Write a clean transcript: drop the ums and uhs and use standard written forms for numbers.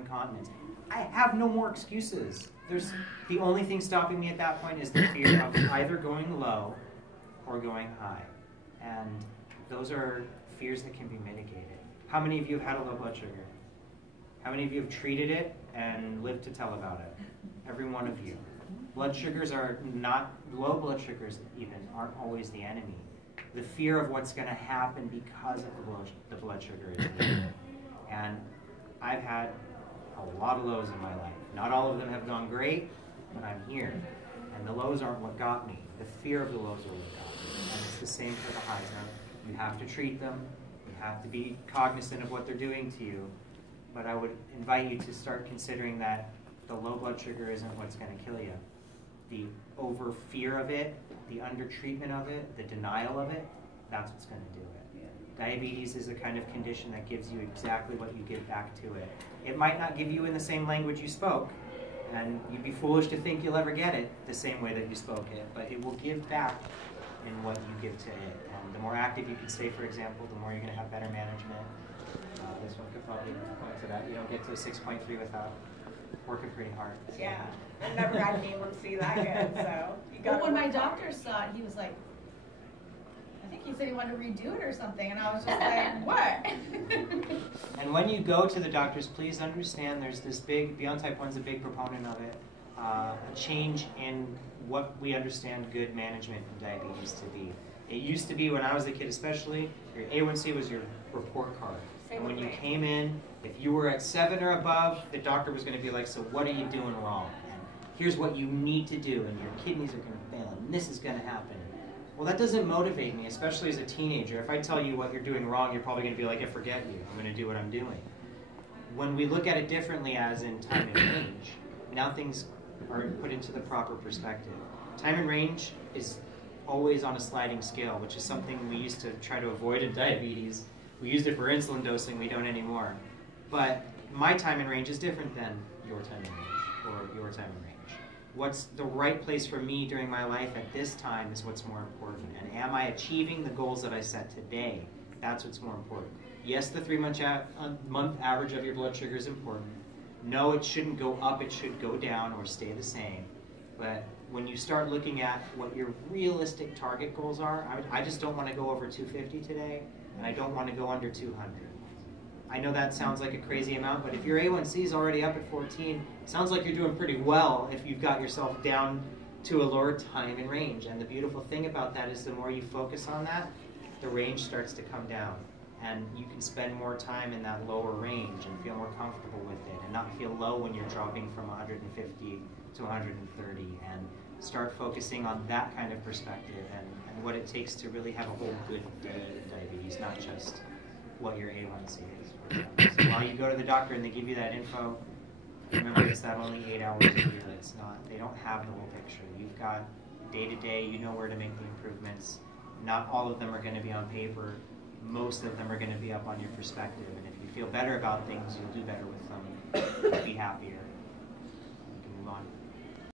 incontinence. I have no more excuses. The only thing stopping me at that point is the fear of either going low or going high. And those are fears that can be mitigated. How many of you have had a low blood sugar? How many of you have treated it and lived to tell about it? Every one of you. Blood sugars are not, low blood sugars even aren't always the enemy. The fear of what's going to happen because of the blood sugar is there. And I've had a lot of lows in my life. Not all of them have gone great, but I'm here. And the lows aren't what got me. The fear of the lows are what got me. And it's the same for the highs. Now, you have to treat them. You have to be cognizant of what they're doing to you. But I would invite you to start considering that the low blood sugar isn't what's going to kill you. The over fear of it, the under treatment of it, the denial of it, that's what's going to do it. Yeah. Diabetes is a kind of condition that gives you exactly what you give back to it. It might not give you in the same language you spoke, and you'd be foolish to think you'll ever get it the same way that you spoke it, but it will give back in what you give to it. And the more active you can stay, for example, the more you're going to have better management. This one could probably point to that. You don't get to a 6.3 without working pretty hard. So. Yeah, I never got A1C that good, so. Well, when my doctor saw it, he was like, I think he said he wanted to redo it or something, and I was just like, what? And when you go to the doctors, please understand there's this big, Beyond Type 1's a big proponent of it, a change in what we understand good management in diabetes to be. It used to be, when I was a kid especially, your A1C was your report card. And when you came in, if you were at 7 or above, the doctor was going to be like, so what are you doing wrong? And here's what you need to do, and your kidneys are going to fail, and this is going to happen. Well, that doesn't motivate me, especially as a teenager. If I tell you what you're doing wrong, you're probably going to be like, I forget you. I'm going to do what I'm doing. When we look at it differently as in time and range, now things are put into the proper perspective. Time and range is always on a sliding scale, which is something we used to try to avoid in diabetes. We used it for insulin dosing, we don't anymore. But my time and range is different than your time and range, or your time and range. What's the right place for me during my life at this time is what's more important. And am I achieving the goals that I set today? That's what's more important. Yes, the 3-month average of your blood sugar is important. No, it shouldn't go up, it should go down or stay the same. But when you start looking at what your realistic target goals are, I just don't want to go over 250 today, and I don't want to go under 200. I know that sounds like a crazy amount, but if your A1C is already up at 14, it sounds like you're doing pretty well if you've got yourself down to a lower time and range. And the beautiful thing about that is the more you focus on that, the range starts to come down. And you can spend more time in that lower range and feel more comfortable with it and not feel low when you're dropping from 150 to 130, and start focusing on that kind of perspective and what it takes to really have a whole good day of diabetes, not just what your A1C is. So while you go to the doctor and they give you that info, remember it's that only 8 hours a year. It's not, they don't have the whole picture. You've got day to day, you know where to make the improvements. Not all of them are going to be on paper. Most of them are going to be up on your perspective. And if you feel better about things, you'll do better with them. You'll be happier. You can move on.